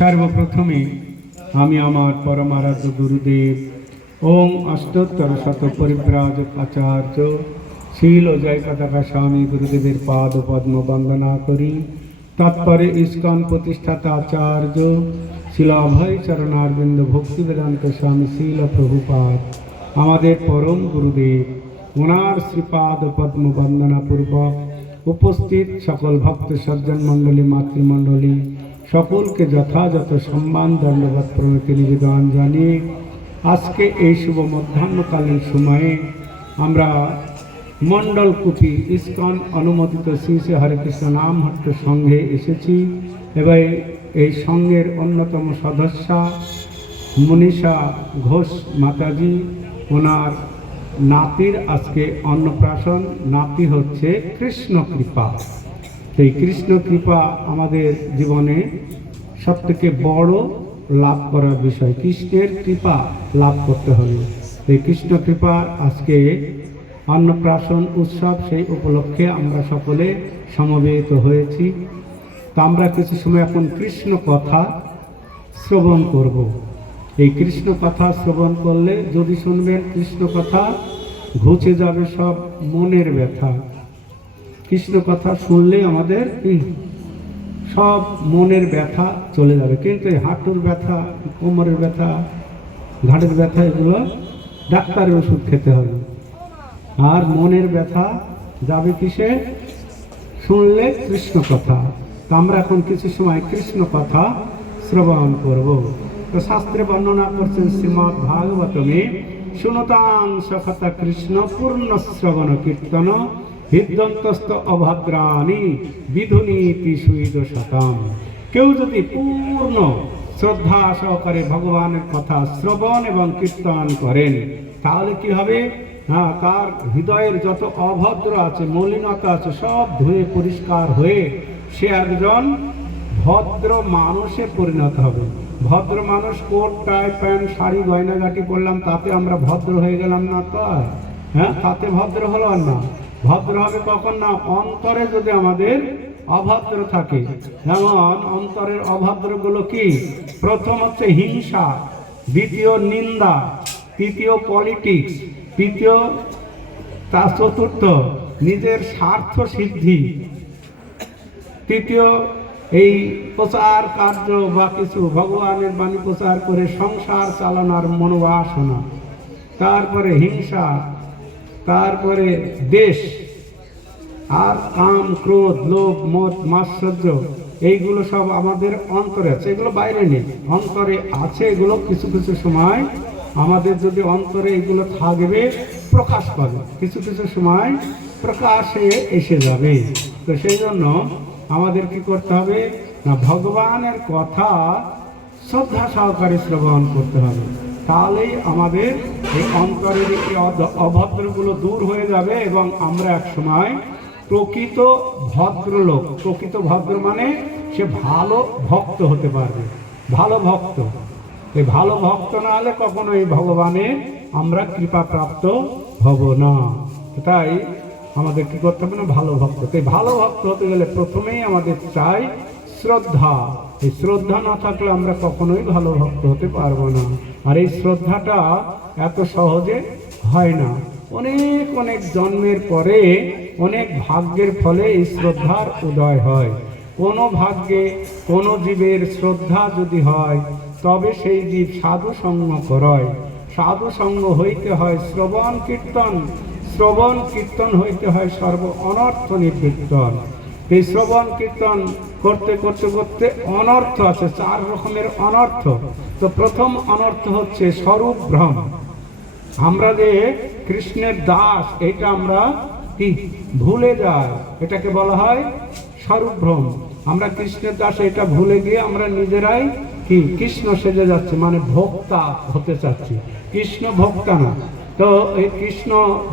সর্বপ্রথমে আমি আমার পরমারাধ্য গুরুদেব ওং অষ্টোত্তর শত পরিব্রাজক আচার্য শীল ও জয় পতাকা স্বামী গুরুদেবের পাদ পদ্ম বন্দনা করি। তৎপরে ইস্কন প্রতিষ্ঠাতা আচার্য শিল অভয় চরণারবিন্দ ভক্তি বেদান্ত স্বামী শীল প্রভুপাদ আমাদের পরম গুরুদেব ওনার শ্রীপাদ পদ্ম বন্দনা পূর্বক উপস্থিত সকল ভক্ত সজ্জন মণ্ডলী মাতৃমণ্ডলী সকলকে যথাযথ সম্মান দণ্ডবত প্রণতি নিবেদন জানিয়ে আজকে এই শুভ মধ্যাহ্নকালীন সময়ে আমরা মণ্ডলকুপি ইস্কন অনুমোদিত শ্রী শ্রী হরেকৃষ্ণ নামহট্ট সংঘে এসেছি এবং এই সংঘের অন্যতম সদস্যা মনীষা ঘোষ মাতাজি, ওনার নাতির আজকে অন্নপ্রাশন। নাতি হচ্ছে কৃষ্ণ কৃপা। এই কৃষ্ণ কৃপা আমাদের জীবনে সবথেকে বড় লাভ করার বিষয়। কৃষ্ণের কৃপা লাভ করতে হবে। এই কৃষ্ণ কৃপা আজকে অন্নপ্রাশন উৎসব, সেই উপলক্ষে আমরা সকলে সমবেত হয়েছি। তা আমরা কিছু সময় এখন কৃষ্ণ কথা শ্রবণ করব। এই কৃষ্ণ কথা শ্রবণ করলে যদি শুনবেন কৃষ্ণ কথা ঘুচে যাবে সব মনের ব্যথা। কৃষ্ণ কথা শুনলে আমাদের সব মনের ব্যথা চলে যাবে। কিন্তু এই হাঁটুর ব্যথা, কোমরের ব্যথা, ঘাড়ের ব্যথা এগুলো ডাক্তারের ওষুধ খেতে হবে। আর মনের ব্যথা যাবে কিসে? শুনলে কৃষ্ণ কথা। তো আমরা এখন কিছু সময় কৃষ্ণ কথা শ্রবণ করব। তো শাস্ত্রে বর্ণনা করছেন শ্রীমদ্ ভাগবতমে শুনতাং সখতা কৃষ্ণ পূর্ণ শ্রবণ কীর্তন হৃদন্তস্থ অভদ্রাণী বিধুনীতি সুইদ শতাম। কেউ যদি পূর্ণ শ্রদ্ধা সহকারে ভগবানের কথা শ্রবণ এবং কীর্তন করেন তাহলে কি হবে? তার হৃদয়ের যত অভদ্র আছে, মলিনতা আছে, সব ধুয়ে পরিষ্কার হয়ে সে একজন ভদ্র মানুষে পরিণত হবে। ভদ্র মানুষ কোট টাই প্যান্ট শাড়ি গয়নাগাটি পরলাম তাতে আমরা ভদ্র হয়ে গেলাম না তো? তাতে ভদ্র হলো না। ভদ্র হবে কখন? না, অন্তরে যদি আমাদের অভদ্র থাকে। যেমন অন্তরের অভদ্রগুলো কি? প্রথম হচ্ছে হিংসা, দ্বিতীয় নিন্দা, তৃতীয় পলিটিক্স, তৃতীয় চতুর্থ নিজের স্বার্থ সিদ্ধি, তৃতীয় এই প্রচার কার্য বা কিছু ভগবানের বাণী প্রচার করে সংসার চালানোর মনোবাসনা, তারপরে হিংসা, তারপরে দেশ, আর কাম ক্রোধ লোভ মদ মাৎসর্য, এইগুলো সব আমাদের অন্তরে আছে। এগুলো বাইরে নেই, অন্তরে আছে। এগুলো কিছু কিছু সময় আমাদের যদি অন্তরে এগুলো থাকবে প্রকাশ পাবে, কিছু কিছু সময় প্রকাশে এসে যাবে। তো সেই জন্য আমাদের কি করতে হবে? না, ভগবানের কথা শ্রদ্ধা সহকারে শ্রবণ করতে হবে। তাহলেই আমাদের এই অন্তরের এই অভদ্রগুলো দূর হয়ে যাবে এবং আমরা এক সময় প্রকৃত ভদ্রলোক, প্রকৃত ভদ্র মানে সে ভালো ভক্ত হতে পারবে। ভালো ভক্ত, এই ভালো ভক্ত না হলে কখনো এই ভগবানের আমরা কৃপা প্রাপ্ত হব না। তাই আমাদের কি করতে হবে? না, ভালো ভক্ত। তাই ভালো ভক্ত হতে গেলে প্রথমেই আমাদের চাই শ্রদ্ধা। এই শ্রদ্ধা না থাকলে আমরা কখনোই ভালো ভক্ত হতে পারবো না। আর এই শ্রদ্ধাটা এত সহজে হয় না। অনেক অনেক জন্মের পরে অনেক ভাগ্যের ফলে এই শ্রদ্ধার উদয় হয়। কোনো ভাগ্যে কোনো জীবের শ্রদ্ধা যদি হয় তবে সেই জীব সাধু সঙ্গ করয়। সাধু সঙ্গ হইতে হয় শ্রবণ কীর্তন, শ্রবণ কীর্তন হইতে হয় সর্ব অনর্থ নিবৃত্তন। এই শ্রবণ কীর্তন করতে করতে করতে অনর্থ আছে, 4 রকমের অনর্থ। তো প্রথম অনর্থ হচ্ছে স্বরূপ ভ্রম। আমরা যে কৃষ্ণের দাস এটা আমরা কি ভুলে যাই, এটাকে বলা হয় স্বরূপ ভ্রম। আমরা কৃষ্ণের দাস এটা ভুলে গিয়ে আমরা নিজেরাই কি কৃষ্ণ সেজে যাচ্ছি, মানে ভোক্তা হতে চাচ্ছি। কৃষ্ণ ভোক্তা না। তো এই কৃষ্ণ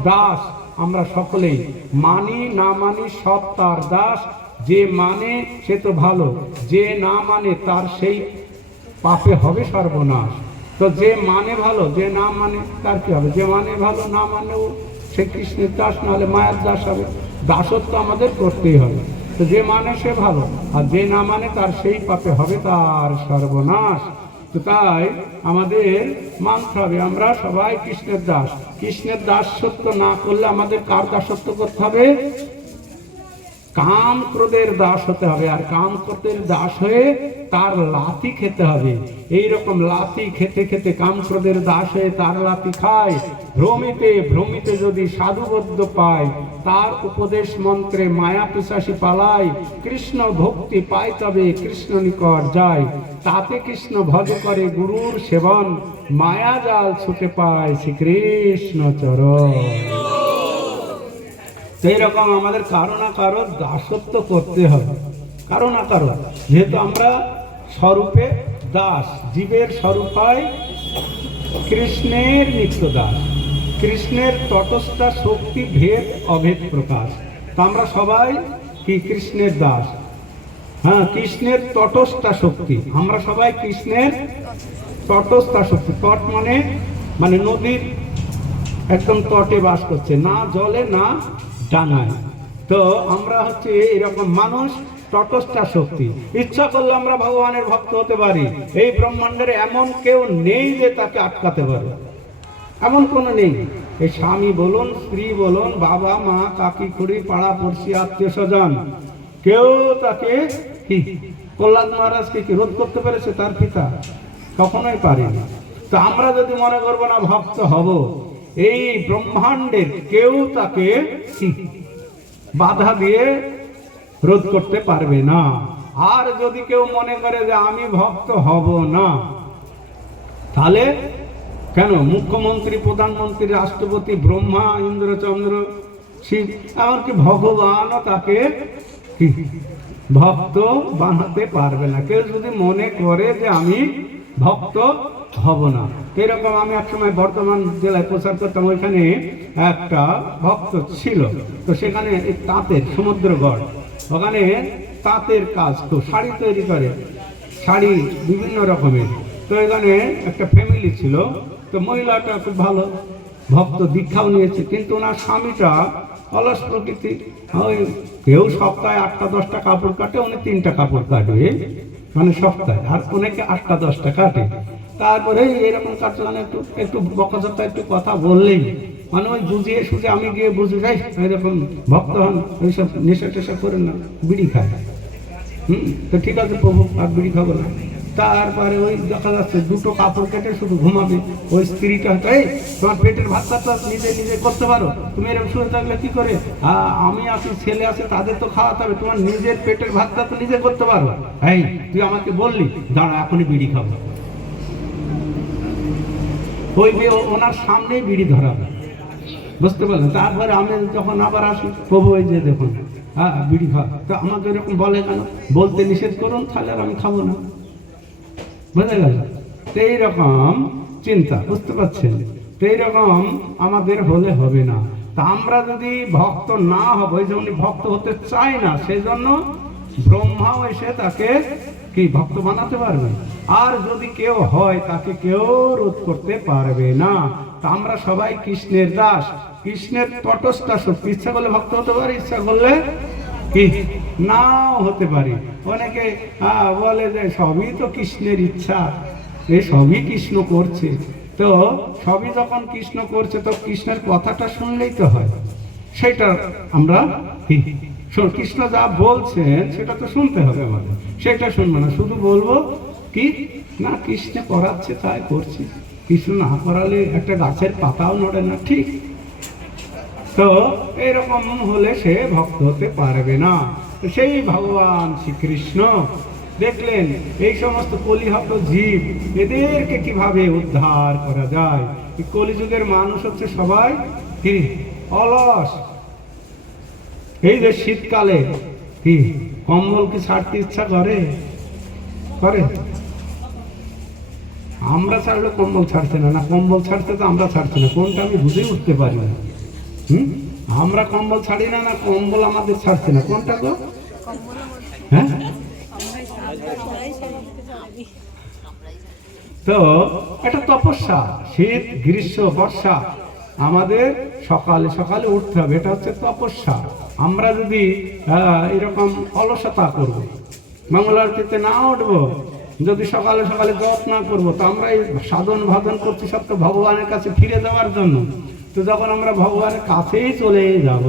দাস আমরা সকলেই মানি না মানি সব তার দাস। যে মানে সে তো ভালো, যে না মানে তার সেই পাপে হবে সর্বনাশ। তো যে মানে ভালো, যে না মানে তার কি হবে? যে মানে ভালো, না মানেও সে কৃষ্ণের দাস, নাহলে মায়ের দাস হবে। দাসত্ব আমাদের করতেই হবে। তো যে মানে সে ভালো, আর যে না মানে তার সেই পাপে হবে তার সর্বনাশ। তো তাই আমাদের মানতে হবে আমরা সবাই কৃষ্ণের দাস। কৃষ্ণের দাসত্ব না করলে আমাদের কার দাসত্ব করতে হবে? কাম ক্রোধের দাস হতে হবে। আর কাম ক্রোধের দাস হয়ে তার লাথি খেতে হবে। এইরকম লাথি খেতে খেতে কাম ক্রোধের দাস হয়ে তার লাথি খায়, ভ্রমিতে ভ্রমিতে যদি সাধুবদ্ধ পায়, তার উপদেশ মন্ত্রে মায়া পিশাসি পালায়, কৃষ্ণ ভক্তি পায় তবে কৃষ্ণ নিকট যায়, তাতে কৃষ্ণ ভজ করে গুরুর সেবন, মায়া জাল ছুটে পায় শ্রীকৃষ্ণ চরণ। এইরকম আমাদের কারো না কারো দাসত্ব করতে হবে, কারো না কারো। যেহেতু আমরা স্বরূপে দাস, জীবের স্বরূপ হয় কৃষ্ণের নিত্য দাস, কৃষ্ণের তটস্থ শক্তি ভেদ অভেদ প্রকাশ। তো আমরা সবাই কি কৃষ্ণের দাস? হ্যাঁ, কৃষ্ণের তটস্থ শক্তি। আমরা সবাই কৃষ্ণের তটস্থ শক্তি। তট মানে মানে নদীর একদম তটে বাস করছে, না জলে না ডাঙায়। তো আমরা হচ্ছে এরকম মানুষ, তটস্থ শক্তি। ইচ্ছা করলে আমরা ভগবানের ভক্ত হতে পারি। এই ব্রহ্মাণ্ডের এমন কেউ নেই যে তাকে আটকাতে পারে, এমন কোনো নেই। এই স্বামী বলুন, স্ত্রী বলুন, বাবা মা কাকি খুড়ি পাড়া পড়শি আত্মীয় স্বজন, কেউ তাকে কি প্রহ্লাদ মহারাজকে কি রোধ করতে পেরেছে? তার পিতা কখনোই পারেনি। তো আমরা যদি মনে করবো না ভক্ত হব, এই ব্রহ্মাণ্ডের কেউ তাকে বাধা দিয়ে রোধ করতে পারবে না। আর যদি কেউ মনে করে যে আমি ভক্ত হব না, তাহলে কেন মুখ্যমন্ত্রী, প্রধানমন্ত্রী, রাষ্ট্রপতি, ব্রহ্মা, ইন্দ্র, চন্দ্র, শিব, এমনকি ভগবানও তাকে ভক্ত বানাতে পারবে না। কেউ যদি মনে করে যে আমি ভক্ত হব না। এরকম আমি একসময় বর্ধমান জেলায় প্রচার করতাম, ওইখানে একটা ভক্ত ছিল। তো সেখানে তাঁতের সমুদ্রগড়, ওখানে তাঁতের কাজ, তো শাড়ি তৈরি করে, শাড়ি বিভিন্ন রকমের। তো এখানে একটা ফ্যামিলি ছিল। তো মহিলাটা খুব ভালো ভক্ত, দীক্ষাও নিয়েছে, কিন্তু ওনার স্বামীটা অলস প্রকৃতি। ওই কেউ সপ্তাহে 8টা 10টা কাপড় কাটে, উনি 3টা কাপড় কাটবে মানে সপ্তাহে, আর অনেকে 8টা 10টা কাটে। তারপরে এরকম কাটছে, মানে একটু একটু বকাঝকা একটু কথা বললেই মানে ওই বুঝিয়ে সুঝে আমি গিয়ে বুঝে যাই এরকম ভক্ত হন, ওইসব নেশা টেশা করেন না, বিড়ি খায়। তো ঠিক আছে প্রভু, আর বিড়ি খাবো না। তারপরে ওই দেখা যাচ্ছে 2টো কাপড় কেটে শুধু ঘুমাবে। ওই স্ত্রীটা হয়তো, এই তোমার পেটের ভাতটা তো নিজে নিজে করতে পারো, তুমি এরকম শুয়ে থাকলে কি করে? আমি আছি, ছেলে আছে, তাদের তো খাওয়াতে হবে, তোমার নিজের পেটের ভাতটা তো নিজে করতে পারো। এই তুই আমাকে বললি দাঁড়া এখনই বিড়ি খাবো। ওই যে ওনার সামনেই বিড়ি ধরাবে, বুঝতে পারলেন? তারপরে আমি যখন আবার আসি, প্রভু এই যে দেখুন বিড়ি খাওয়া, তো আমাকে এরকম বলে কেন? বলতে নিষেধ করুন, তাহলে আর আমি খাবো না। বুঝা গেল? তো এইরকম চিন্তা, বুঝতে পারছেন? তো এইরকম আমাদের হলে হবে না। তা আমরা যদি ভক্ত না হব, এই যে উনি ভক্ত হতে চাই না, সেই জন্য ব্রহ্মাও এসে তাকে কি ভক্ত বানাতে পারবে। আর যদি কেউ হয়, তাকে কেউ রোধ করতে পারবে না। তা আমরা সবাই কৃষ্ণের দাস, কৃষ্ণের তটস্থ শক্তি। ইচ্ছা করলে ভক্ত হতে পারি, ইচ্ছা করলে কি নাও হতে পারি। অনেকে বলে যে সবই তো কৃষ্ণের ইচ্ছা, এই সবই কৃষ্ণ করছে। তো সবই যখন কৃষ্ণ করছে, তো কৃষ্ণের কথাটা শুনলেই তো হয়। সেটা আমরা কৃষ্ণ যা বলছেন সেটা তো শুনতে হবে আমাদের, সেটা শুনবো না, শুধু বলবো কি না কৃষ্ণ করাচ্ছে তাই করছি। কৃষ্ণ না করালে একটা গাছের পাতাও নড়ে না, ঠিক? তো এরকম হলে সে ভক্ত হতে পারবে না। সেই ভগবান শ্রীকৃষ্ণ দেখলেন এই সমস্ত কলিহত জীব, এদেরকে কিভাবে উদ্ধার করা যায়। এই কলিযুগের মানুষ হচ্ছে সবাই কি অলস। এই যে শীতকালে কি কম্বল কি ছাড়তে ইচ্ছা করে? করে? আমরা ছাড়লে কম্বল ছাড়ছে না, না কম্বল ছাড়ছে তো আমরা ছাড়ছি না, কোনটা আমি বুঝে উঠতে পারি না। আমরা কম্বল ছাড়ি না, না কম্বল আমাদের ছাড়ছে না, কোনটা গো? হ্যাঁ, তো এটা তপস্যা। শীত গ্রীষ্ম বর্ষা আমাদের সকালে সকালে উঠতে হবে, এটা হচ্ছে তপস্যা। আমরা যদি এরকম অলসতা করব, মঙ্গল আরতিতে না উঠবো, যদি সকালে সকালে জপ না করবো, তো আমরা এই সাধন ভাদন করছি সব তো ভগবানের কাছে ফিরে যাওয়ার জন্য। তো যখন আমরা ভগবানের কাছেই চলে যাব,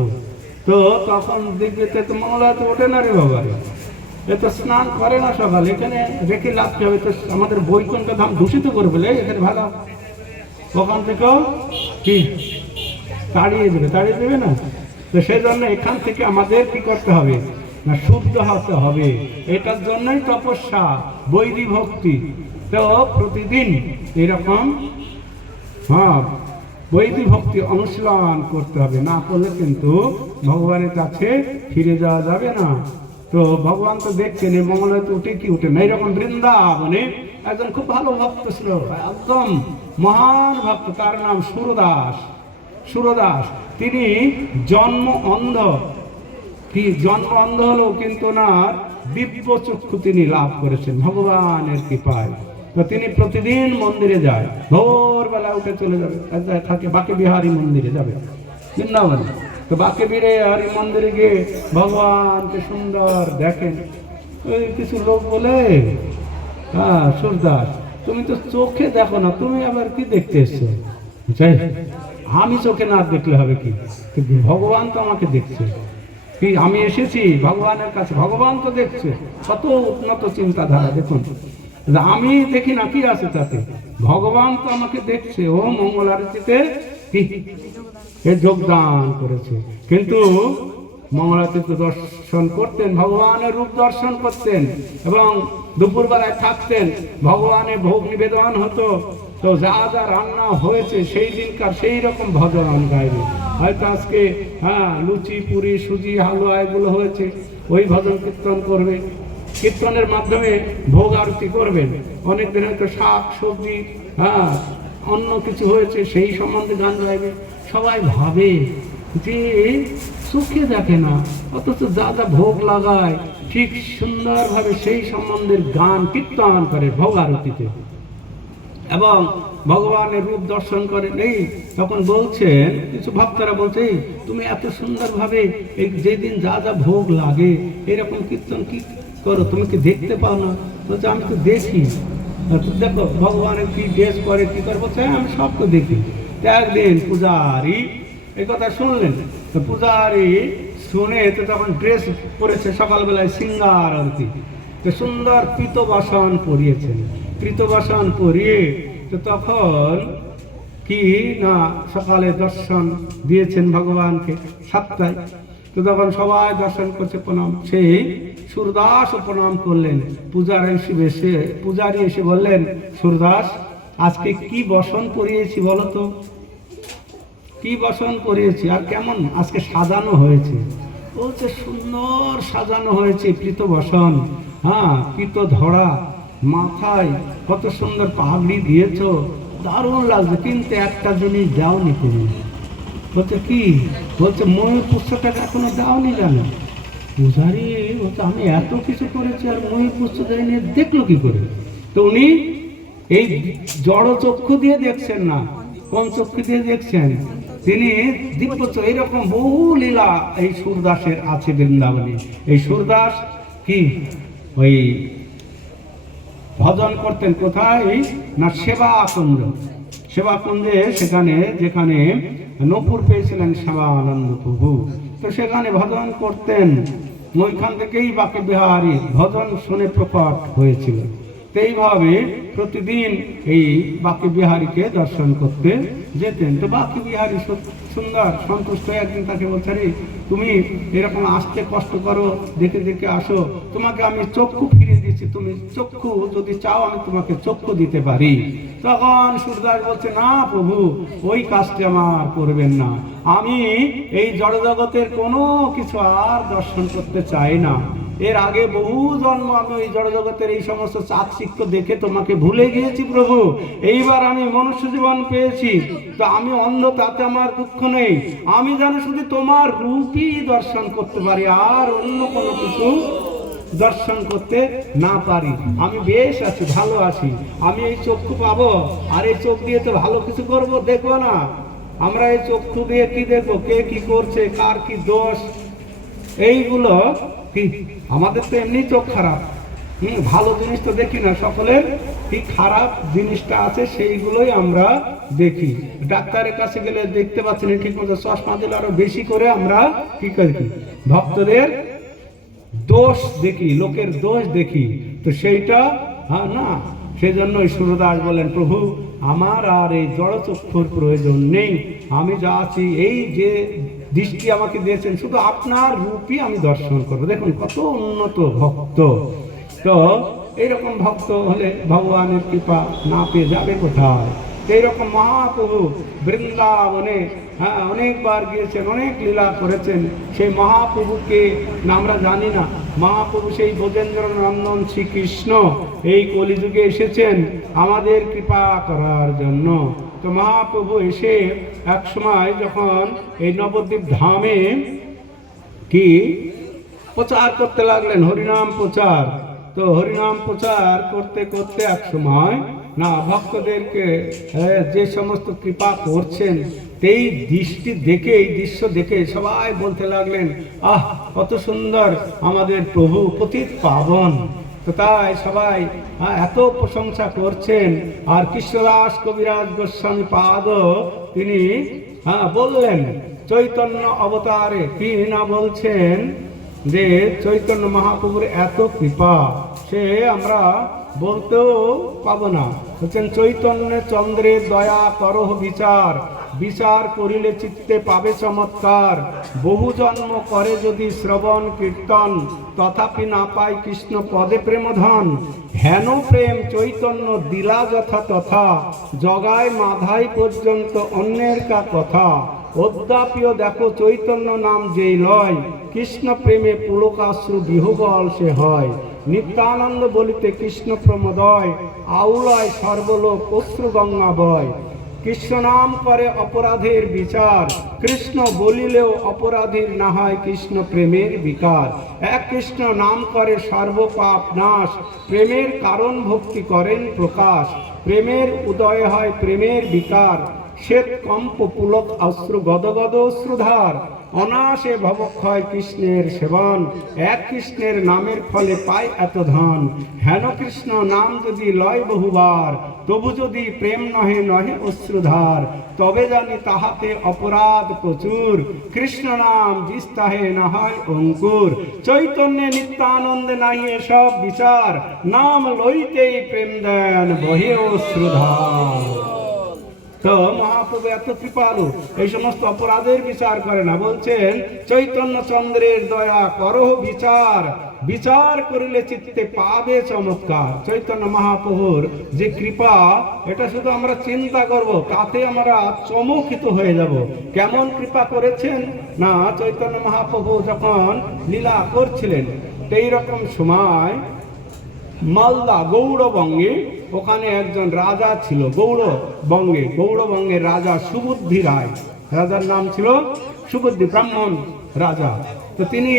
তো তখন দেখবে তো মঙ্গল আরতি ওঠে না রে বাবা, এ তো স্নান করে না সকালে, এখানে রেখে লাভতে হবে, তো আমাদের বৈকুণ্ঠ ধাম দূষিত করে বলে এখানে ভালো, ওখান থেকেও কি তাড়িয়ে দেবে না। তো সেই জন্য এখান থেকে আমাদের কি করতে হবে না, শুদ্ধ হতে হবে। এটার জন্যই তপস্যা, বৈদি ভক্তি। তো প্রতিদিন এরকম বৈদি ভক্তি অনুশীলন করতে হবে, না করলে কিন্তু ভগবানের কাছে ফিরে যাওয়া যাবে না। তো ভগবান তো দেখছেন এই মঙ্গলতে উঠে কি উঠে না। এইরকম বৃন্দাবনে একজন খুব ভালো ভক্ত ছিল, একদম মহান ভক্ত, তার নাম সুরদাস। তিনি জন্ম অন্ধ হলেও কিন্তু ওনার দিব্য চক্ষু তিনি লাভ করেছেন ভগবানের কৃপায়। তো তিনি প্রতিদিন মন্দিরে যায়, ভোরবেলা উঠে চলে যাবে, থাকে বাকে বিহারী মন্দিরে যাবে বৃন্দাবনে। তো বাকে বিহারী মন্দিরে গিয়ে ভগবানকে সুন্দর দেখেন। ওই কিছু লোক বলে, সুরদাস তুমি তো চোখে দেখো না, তুমি আবার কি দেখতে এসছো? আমি চোখে না দেখলে হবে কি, ভগবান তো আমাকে দেখছে, কি আমি এসেছি ভগবানের কাছে, ভগবান তো দেখছে। কত উন্নত চিন্তাধারা দেখুন, আমি দেখি না কি আছে তাতে, ভগবান তো আমাকে দেখছে। ও মঙ্গল আরতিতে যোগদান করেছে, কিন্তু মঙ্গল আরতিতে দর্শন করতেন, ভগবানের রূপ দর্শন করতেন, এবং দুপুরবেলায় থাকতেন, ভগবানের ভোগ নিবেদন হতো। তো যা যা রান্না হয়েছে সেই দিনকার সেই রকম ভজন গাইবে। হয়তো আজকে লুচি পুরি সুজি হালুয়া এগুলো হয়েছে, ওই ভজন কীর্তন করবে, কীর্তনের মাধ্যমে ভোগ আরতি করবেন। অনেক দিন হয়তো শাক সবজি অন্য কিছু হয়েছে, সেই সম্বন্ধে গান গাইবে। সবাই ভাবে যে চোখে দেখে না, অথচ যা যা ভোগ লাগায় ঠিক সুন্দরভাবে সেই সম্বন্ধের গান কীর্তন করে ভোগ আরতিতে, এবং ভগবানের রূপ দর্শন করেন। এই তখন বলছেন কিছু ভক্তরা বলছে, তুমি এত সুন্দরভাবে এই যেদিন যা যা ভোগ লাগে এরকম কীর্তন কি করো, তুমি কি দেখতে পাও না? বলছে আমি তো দেখি, দেখো ভগবানের কি ড্রেস করে কি করে, বলছে আমি সব তো দেখি। একদিন পূজারি এই কথা শুনলেন, তো পূজারি শুনে তো তখন ড্রেস পরেছে, সকালবেলায় সিঙ্গার আরতি, তো সুন্দর পীতবাসন পরিয়েছেন, পীতবাসন পরিয়ে তো তখন কি না সকালে দর্শন দিয়েছেন ভগবানকে 7টায়। তো তখন সবাই দর্শন করছে, প্রণাম। সেই সুরদাস প্রণাম করলেন। পূজারি এসে বললেন, সুরদাস আজকে কি বসন পরিয়েছি বলো তো, কি বসন পরিয়েছি, আর কেমন আজকে সাজানো হয়েছে? বলছে সুন্দর সাজানো হয়েছে, পীত বসন, পীত ধরা, মাথায় কত সুন্দর পাগড়ি দিয়েছ, দারুণ লাগছে, কিন্তু একটা জিনিস দাওনি তুমি। বলছে কি? বলছে ময়ূর পুস্তকটা এখনো দাওনি। জানো পূজারি বলছে আমি এত কিছু করেছি আর ময়ূর পুস্তক দেয়নি, দেখলো কি করে? তো উনি এই জড় চক্ষু দিয়ে দেখছেন না, কোন চক্ষু দিয়ে দেখছেন? তিনি দিব্য, এইরকম বহু লীলা এই সুরদাসের আছে বৃন্দাবনে। এই সুরদাস কি ওই ভজন করতেন কোথায় না, সেবাকুঞ্জে, সেখানে যেখানে নূপুর পেয়েছিলেন শ্যামানন্দ প্রভু, তো সেখানে ভজন করতেন। ওইখান থেকেই বাকে বিহারী ভজন শুনে প্রকট হয়েছিল। এইভাবে প্রতিদিন এই বাকে বিহারীকে দর্শন করতে যেতেন। তো বাকে বিহারী সুন্দর সন্তুষ্ট হয়ে একদিন তাকে বলছে, রে তুমি এরকম আসতে কষ্ট করো, দেখে দেখে আসো, তোমাকে আমি চক্ষু ফিরিয়ে দিচ্ছি, তুমি চক্ষু যদি চাও আমি তোমাকে চক্ষু দিতে পারি। তখন সুরদাস বলছে, না প্রভু ওই কাজটি আমার করবেন না, আমি এই জড়জগতের কোনো কিছু আর দর্শন করতে চাই না। এর আগে বহু জন্ম আমি ওই জড়জগতের এই সমস্ত চাকচিক্য দেখে তোমাকে ভুলে গিয়েছি প্রভু। এইবার আমি মনুষ্য জীবন পেয়েছি, তো আমি অন্ধ, তাতে আমার দুঃখ নেই। আমি যেন শুধু তোমার রূপই দর্শন করতে পারি, আর অন্য কোনো কিছু দর্শন করতে না পারি। আমি বেশ আছি, ভালো আছি। আমি এই চক্ষু পাবো, আর এই চোখ দিয়ে তো ভালো কিছু করবো, দেখবো না। আমরা এই চক্ষু দিয়ে কি দেখবো, কে কি করছে, কার কি দোষ, এইগুলো কি আমাদের তো এমনি চোখ খারাপ, ভালো জিনিস তো দেখি না, সকলের কি খারাপ জিনিসটা আছে সেইগুলোই আমরা দেখি। ডাক্তারের কাছে গেলে দেখতে পাচ্ছি না ঠিক মতো, চশমা দিলে আরো বেশি করে আমরা কি করি, ভক্তদের দোষ দেখি, লোকের দোষ দেখি, তো সেইটা না। সেজন্য সুরদাস বলেন, প্রভু আমার আর এই জড়চক্ষুর প্রয়োজন নেই, আমি যা আছি এই যে দৃষ্টি আমাকে দিয়েছেন শুধু আপনার রূপই আমি দর্শন করবো। দেখুন কত উন্নত ভক্ত। তো এইরকম ভক্ত হলে ভগবানের কৃপা না পেয়ে যাবে কোথায়? এইরকম মহাপ্রভু বৃন্দাবনে অনেকবার গিয়েছেন, অনেক লীলা করেছেন। সেই মহাপ্রভুকে আমরা জানি না। মহাপ্রভু সেই ব্রজেন্দ্র নন্দন শ্রীকৃষ্ণ এই কলিযুগে এসেছেন আমাদের কৃপা করার জন্য। তো মহাপ্রভু এসে এক সময় যখন এই নবদ্বীপ ধামে কি প্রচার করতে লাগলেন, হরিনাম প্রচার। তো হরিনাম প্রচার করতে করতে এক সময় না ভক্তদেরকে যে সমস্ত কৃপা করছেন এই দৃষ্টি দেখে, এই দৃশ্য দেখে সবাই বলতে লাগলেন, আহ কত সুন্দর আমাদের প্রভু, পতিত পাবন। তো তাই সবাই এত প্রশংসা করছেন। আর কৃষ্ণদাস কবিরাজ গোস্বামী পাদ তিনি বললেন চৈতন্য অবতারে কি না বলছেন যে চৈতন্য মহাপ্রভুর এত কৃপা সে আমরা বলতেও পাবো না। বলছেন চৈতন্য চন্দ্রের দয়া করহ বিচার, বিচার করিলে চিত্তে পাবে চমৎকার। বহু জন্ম করে যদি শ্রবণ কীর্তন, তথাপি না পায় কৃষ্ণ পদে প্রেমধন। হেন প্রেম চৈতন্য দিলা যথা তথা, জগায় মাধাই পর্যন্ত অন্যের কা কথা। অদ্যাপিও দেখো চৈতন্য নাম যেই লয়, কৃষ্ণ প্রেমে পুলকাশ্রু বিহুবল সে হয়। নিত্যানন্দ বলিতে কৃষ্ণ প্রমোদয়, আউলায় সর্বলোক অশ্রু গঙ্গা বয়। কৃষ্ণ নাম করে অপরাধের বিচার, কৃষ্ণ বলিলেও অপরাধীর না হয় কৃষ্ণ প্রেমের বিকার। এক কৃষ্ণ নাম করে সর্বপাপ নাশ, প্রেমের কারণ ভক্তি করেন প্রকাশ। প্রেমের উদয় হয় প্রেমের বিকার, শ্বেত কম্প পুলক অশ্রু গদগদ অশ্রুধার। অনাসে ভবক্ষয় কৃষ্ণের সেবন, এক কৃষ্ণের নামের ফলে পায় এত ধন। হেন কৃষ্ণ নাম যদি লয় বহুবার, তবু যদি প্রেম নহে নহে অশ্রুধার। তবে জানি তাহাতে অপরাধ প্রচুর, কৃষ্ণ নাম বিস্তাহে না হয় অঙ্কুর। চৈতন্যে নিত্যানন্দে নাহি এসব বিচার, নাম লইতেই প্রেম দেন বহে অশ্রুধার। তো মহাপ্রভু এত কৃপালু, এই সমস্ত অপরাধের বিচার করে না। বলছেন চৈতন্য চন্দ্রের দয়া করহ বিচার, বিচার করিলে চিত্তে পাবে চমৎকার। চৈতন্য মহাপ্রভুর যে কৃপা এটা শুধু আমরা চিন্তা করব, তাতে আমরা চমকিত হয়ে যাব। কেমন কৃপা করেছেন না, চৈতন্য মহাপ্রভু যখন লীলা করছিলেন এই রকম সময় মালদা গৌড়বঙ্গে ওখানে একজন রাজা ছিল। গৌড়বঙ্গের রাজা সুবুদ্ধি রায়, রাজার নাম ছিল সুবুদ্ধি, ব্রাহ্মণ রাজা। তো তিনি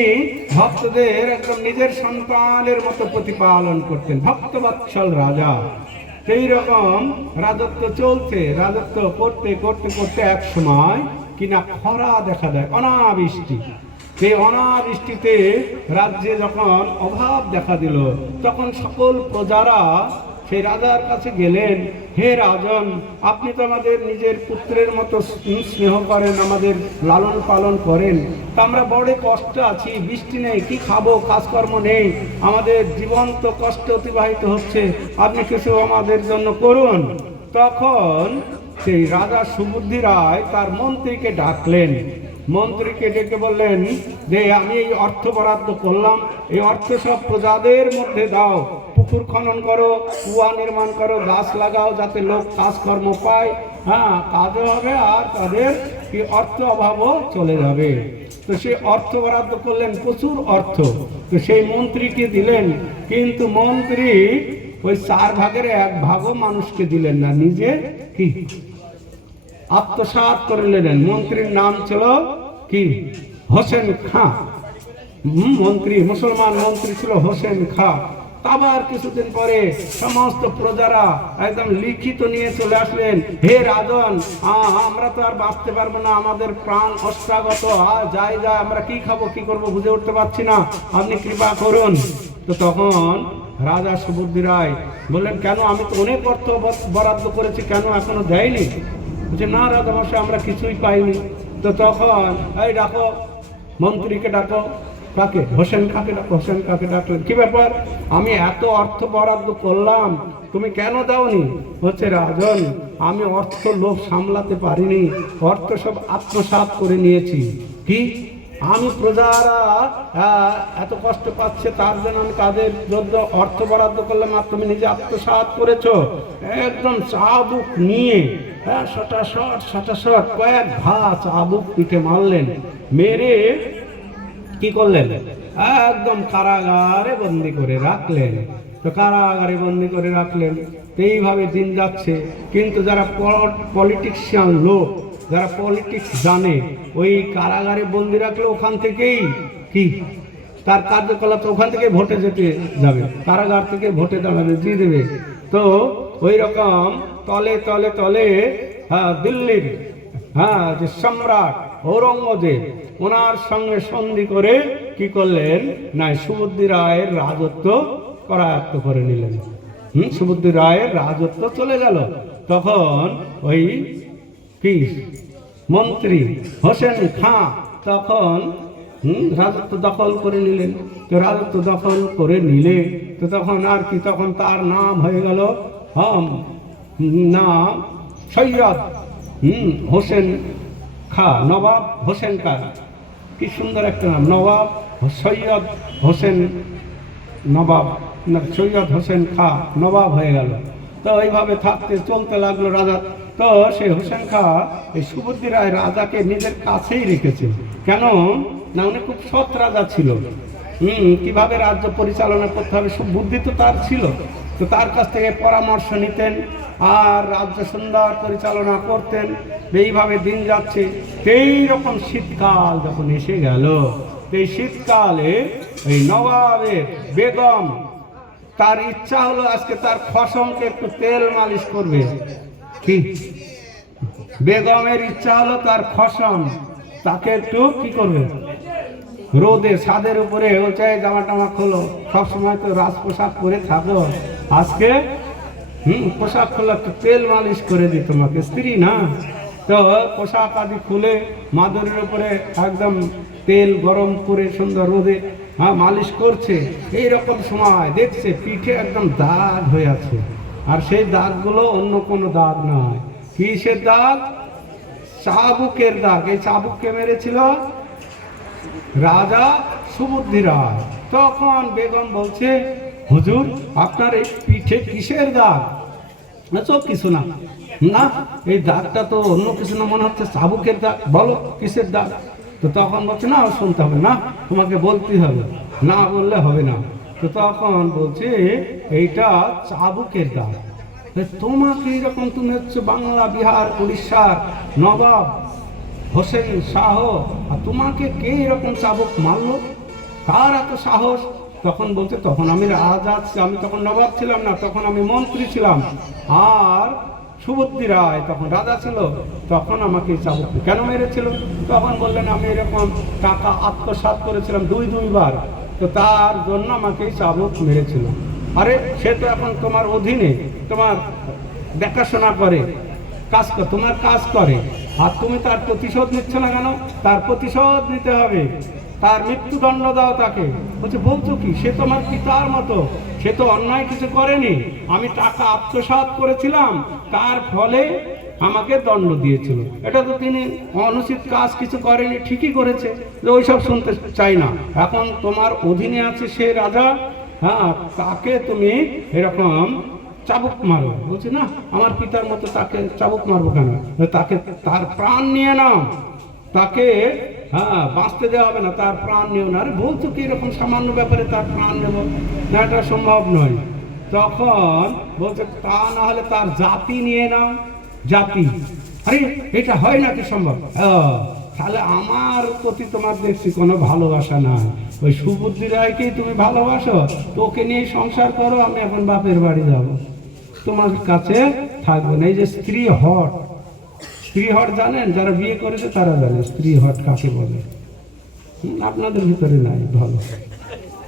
ভক্তদের একদম নিজের সন্তানের মতো প্রতিপালন করতেন, ভক্তবৎসল রাজা। সেই রকম রাজত্ব চলছে, রাজত্ব করতে করতে করতে এক সময় কিনা খরা দেখা দেয়, অনাবৃষ্টি। সেই অনাবৃষ্টিতে রাজ্যে যখন অভাব দেখা দিল, তখন সকল প্রজারা সেই রাজার কাছে গেলেন, হে রাজন, আপনি তো আমাদের নিজের পুত্রের মতো স্নেহ করেন, আমাদের লালন পালন করেন, তা আমরা বড় কষ্টে আছি, বৃষ্টি নেই, কি খাবো, কাজকর্ম নেই, আমাদের জীবন তো কষ্টে অতিবাহিত হচ্ছে, আপনি কিছু আমাদের জন্য করুন। তখন সেই রাজা সুবুদ্ধি রায় তার মন্ত্রীকে ডাকলেন। মন্ত্রীকে ডেকে বললেন যে আমি এই অর্থ বরাদ্দ করলাম, এই অর্থ সব প্রজাদের মধ্যে দাও, পুকুর খনন করো, কুয়া নির্মাণ করো, গাছ লাগাও, যাতে লোক কাজকর্ম পায়, কাজও হবে আর তাদের কি অর্থ অভাবও চলে যাবে। তো সেই অর্থ বরাদ্দ করলেন, প্রচুর অর্থ। তো সেই মন্ত্রীকে দিলেন, কিন্তু মন্ত্রী ওই 4 ভাগের 1 ভাগও মানুষকে দিলেন না, নিজে কি আত্মসাৎ করে নিলেন। মন্ত্রীর নাম ছিল কি হোসেন খাঁ। মন্ত্রী, মুসলমান মন্ত্রী ছিল হোসেন খাঁ। আবার কিছুদিন পরে সমস্ত প্রজারা একদম লিখিত নিয়ে চলে আসলেন, হে রাজন, আমরা তো আর বাঁচতে পারবো না, আমাদের প্রাণ অষ্টাগত, যাই যায়, আমরা কি খাবো কি করবো বুঝে উঠতে পারছি না, আপনি কৃপা করুন। তো তখন রাজা সুবুদ্ধি রায় বললেন, কেন, আমি তো অনেক অর্থ বরাদ্দ করেছি, কেন এখনো দেয়নি? বলছে, না রাজামশাই, আমরা কিছুই পাইনি। তো তখন এই ডাকো, মন্ত্রীকে ডাকো। কাকে? হোসেন খাকে ডাকো। হোসেন খাকে ডাকলেন, কি ব্যাপার, আমি এত অর্থ বরাদ্দ করলাম, তুমি কেন দাওনি? হচ্ছে, রাজন, আমি অর্থ লোভ সামলাতে পারিনি, অর্থ সব আত্মসাৎ করে নিয়েছি। কি? আমি প্রজারা এত কষ্ট পাচ্ছে, তার জন্য আমি তাদের জন্য অর্থ বরাদ্দ করলাম, আর তুমি নিজে আত্মসাৎ করেছো। একদম চাবুক নিয়ে শটাশট কয়েক ঘা চাবুক পিঠে মারলেন, মেরে কি করলেন, একদম কারাগারে বন্দি করে রাখলেন। তো কারাগারে বন্দি করে রাখলেন, এইভাবে দিন যাচ্ছে। কিন্তু যারা পলিটিক্সিয়ান লোক, যারা পলিটিক্স জানে, ওই কারাগারে বন্দি রাখলে ওখান থেকেই কি তার কার্যকলাপ, ওখান থেকে ভোটে যেতে যাবে, কারাগার থেকে ভোটে দাঁড়াবে, দিয়ে দেবে। তো ওই রকম তলে তলে তলে দিল্লির যে সম্রাট ঔরঙ্গজেব, ওনার সঙ্গে সন্ধি করে কি করলেন না, সুবুদ্ধি রায়ের রাজত্ব করায়ত্ত করে নিলেন। সুবুদ্ধি রায়ের রাজত্ব চলে গেল। তখন ওই কি মন্ত্রী হোসেন খাঁ তখন রাজত্ব দখল করে নিলেন। তো রাজত্ব দখল করে নিলে তো তখন আর কি, তখন তার নাম হয়ে গেল নাম সৈয়দ হোসেন খাঁ, নবাব হোসেন খাঁ। কি সুন্দর একটা নাম, নবাব সৈয়দ হোসেন, নবাব সৈয়দ হোসেন খাঁ নবাব হয়ে গেল। তো এইভাবে থাকতে চলতে লাগলো রাজা। তো সেই হোসেন খাঁ এই সুবুদ্ধি রায় রাজাকে নিজের কাছেই রেখেছে। কেন না, উনি খুব সৎ রাজা ছিল। কিভাবে রাজ্য পরিচালনা করতে হবে সব বুদ্ধি তো তার ছিল। তো তার কাছ থেকে পরামর্শ নিতেন আর রাজ্য সুন্দর পরিচালনা করতেন। এইভাবে দিন যাচ্ছে। এই রকম শীতকাল যখন এসে গেল, এই শীতকালে এই নবাবের বেগম তার ইচ্ছা হলো আজকে তার খসমকে একটু তেল মালিশ করবে। কি বেগমের ইচ্ছা হলো তার খসম তাকে একটু কি করবে, রোদে ছাদের উপরে বলছে, জামা টামা খোলো, সবসময় তো রাজ পোশাক পরে থাকো, আজকে পোশাক খোলা, একটু তেল মালিশ করে দিই তোমাকে, স্ত্রী না। তো পোশাক আদি খুলে মাদুরের উপরে একদম তেল গরম করে সুন্দর রোদে মালিশ করছে। এইরকম সময় দেখছে পিঠে একদম দাগ হয়ে আছে, আর সেই দাগগুলো অন্য কোনো দাগ নয়। কিসের দাগ? চাবুকের দাগ। এই চাবুককে মেরেছিল রাজা সুবুদ্ধি রায়। তখন বেগম বলছে, হুজুর, আপনার এই পিঠে কিসের দাগ? কিছু না, না এই দাগটা তো অন্য কিছু না, মনে হচ্ছে চাবুকের দাগ, বলো কিসের দাগ? তো তখন বলছে, না শুনতে হবে না, তোমাকে বলতেই হবে, না বললে হবে না। তো তখন বলছে, এইটা চাবুকের দাগ। তোমাকে এইরকম, তুমি হচ্ছে বাংলা, বিহার, উড়িষ্যার নবাব হোসেন শাহ, আর তোমাকে কে এরকম চাবুক মারলো? কার এত সাহস? তখন বলছে, তখন আমি রাজা, আমি তখন নবাব ছিলাম না, তখন আমি মন্ত্রী ছিলাম, আর সুবুদ্ধি রায় তখন রাজা ছিল, তখন আমাকে চাবুক কেন মেরেছিল? তখন বললেন, আমি এরকম টাকা আত্মসাৎ করেছিলাম দুইবার, তো তার জন্য আমাকে চাবুক মেরেছিল। আরে সে তো এখন তোমার অধীনে, তোমার দেখাশোনা করে, তোমার কাজ করে, আর তুমি তার প্রতিশোধ নিচ্ছ না কেন? তার প্রতিশোধ নিতে হবে, তার মৃত্যুদণ্ড দাও তাকে। বলছে, বলছো কি? সে তো আমার পিতার মতো, সে তো অন্যায় কিছু করেনি, আমি টাকা আত্মসাৎ করেছিলাম, তার ফলে আমাকে দণ্ড দিয়েছিল, এটা তো তিনি অনুচিত কাজ কিছু করেনি, ঠিকই করেছে। ওইসব শুনতে চাই না, এখন তোমার অধীনে আছে সে রাজা, তাকে তুমি এরকম চাবুক মারো। বলছে, না, আমার পিতার মতো তাকে চাবুক মারবো কেন? তাকে তার প্রাণ নিয়ে নাও, তাকে বাঁচতে দেওয়া হবে না, তার প্রাণ নিও না। আরে বলছো কি এরকম সামান্য ব্যাপারে তার প্রাণ নেব না, এটা সম্ভব নয়। তখন বলছে, তা না হলে তার জাতি নিয়ে নাও। জাতি? আরে এটা হয় নাকি সম্ভব? তাহলে আমার প্রতি তোমার দেখছি কোনো ভালোবাসা নাই। ওই সুবুদ্ধি রায়কেই তুমি ভালোবাসো, তোকে নিয়ে সংসার করো, আমি এখন বাপের বাড়ি যাব, তোমার কাছে থাকবো না। এই যে স্ত্রী হট, স্ত্রী হট জানেন, যারা বিয়ে করেছে তারা জানে স্ত্রী হট কাকে বলে। আপনাদের ভিতরে নাই, ভালো,